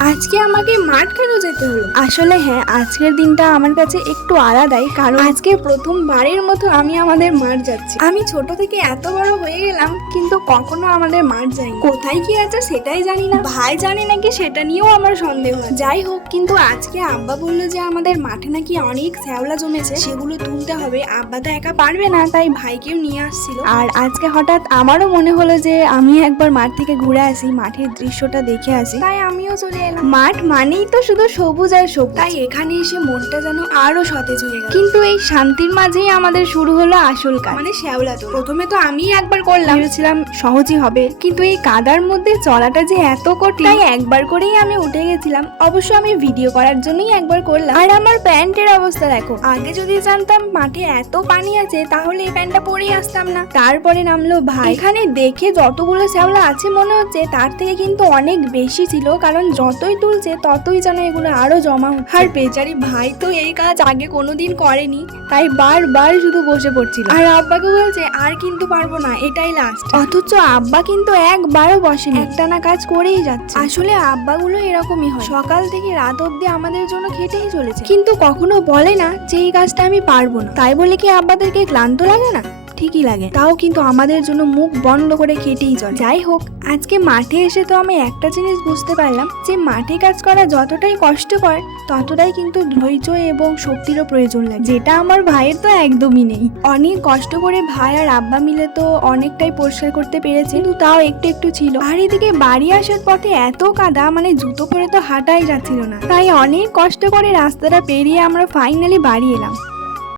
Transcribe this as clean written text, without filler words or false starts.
আজকে আমাকে মাঠ কেন যেতে হলো? আসলে হ্যাঁ, আজকের দিনটা আমার কাছে একটু আলাদাই, কারণ আজকে প্রথমবারের মতো আমি আমাদের মাঠ যাচ্ছি। আমি ছোট থেকে এত বড় হয়ে গেলাম কিন্তু কখনো আমাদের মাঠ যাইনি। কোথায় কি আছে সেটাই জানি না, ভাই জানে নাকি সেটা নিয়েও আমার সন্দেহ হয়। যাই হোক, কিন্তু আজকে আব্বা বললো যে আমাদের মাঠে নাকি অনেক শ্যাওলা জমেছে, সেগুলো তুলতে হবে। আব্বা তো একা পারবে না, তাই ভাইকেও নিয়ে আসছিল। আর আজকে হঠাৎ আমারও মনে হলো যে আমি একবার মাঠ থেকে ঘুরে আসি, মাঠের দৃশ্যটা দেখে আসি, তাই আমিও চলে এলাম। মাঠ মানেই তো শুধু সবুজ আর সবুজ। তাই এখানে এসে মনটা যেন আরো সতেজ হয়ে গেল। কিন্তু এই শান্তির মাঝেই আমাদের শুরু হলো আসল কাজ, মানে শ্যাওলা তোলা। প্রথমে তো আমি একবার করলাম, ভেবেছিলাম সহজই হবে, কিন্তু এই কাদার মধ্যে চলাটা যে এত কঠিন, তাই একবার করেই আমি উঠে গেছিলাম। অবশ্য আমি ভিডিও করার জন্যই একবার করলাম। আর আমার প্যান্টের অবস্থা দেখো, আগে যদি জানতাম মাঠে এত পানি আছে তাহলে এই প্যান্টটা পরেই আসতাম না। তারপরে নামলো ভাই। এখানে দেখে যতগুলো শ্যাওলা আছে মনে হচ্ছে তার থেকে কিন্তু অনেক বেশি ছিল, কারণ যতই তুলছে ততই যেন এগুলো আরো জমা হচ্ছে। আর বেচারি ভাই তো এই কাজ আগে কোনোদিন করেনি, তাই বারবার শুধু বসে পড়ছিল। আর আব্বাকে বলছে আর কিন্তু পারবো না, এটাই লাস্ট। অথচ আব্বা কিন্তু একবারও বসেনি, একটানা কাজ করেই যাচ্ছে। আসলে আব্বাগুলো এরকমই হয়, সকাল থেকে রাত অব্দি আমাদের জন্য খেটেই চলেছে, কিন্তু কখনো বলে না যে এই কাজটা আমি পারবো না। তাই বলে কি আব্বাদেরকে ক্লান্ত লাগে না? ঠিকই লাগে, তাও কিন্তু আমাদের জন্য মুখ বন্ধ করে খেটেই চলে। যাই হোক, আজকে মাঠে এসে তো আমি একটা জিনিস বুঝতে পারলাম যে মাঠে কাজ করা যতটাই কষ্টকর ততটাই কিন্তু ধৈর্য এবং শক্তিরও প্রয়োজন লাগে, যেটা আমার ভাইয়ের তো একদমই নেই। অনেক কষ্ট করে ভাই আর আব্বা মিলে তো অনেকটাই পরিষ্কার করতে পেরেছে, কিন্তু তাও একটু একটু ছিল। আর এদিকে বাড়ি আসার পথে এত কাদা, মানে জুতো পরে তো হাঁটাই যাচ্ছিল না। তাই অনেক কষ্ট করে রাস্তাটা পেরিয়ে আমরা ফাইনালি বাড়ি এলাম।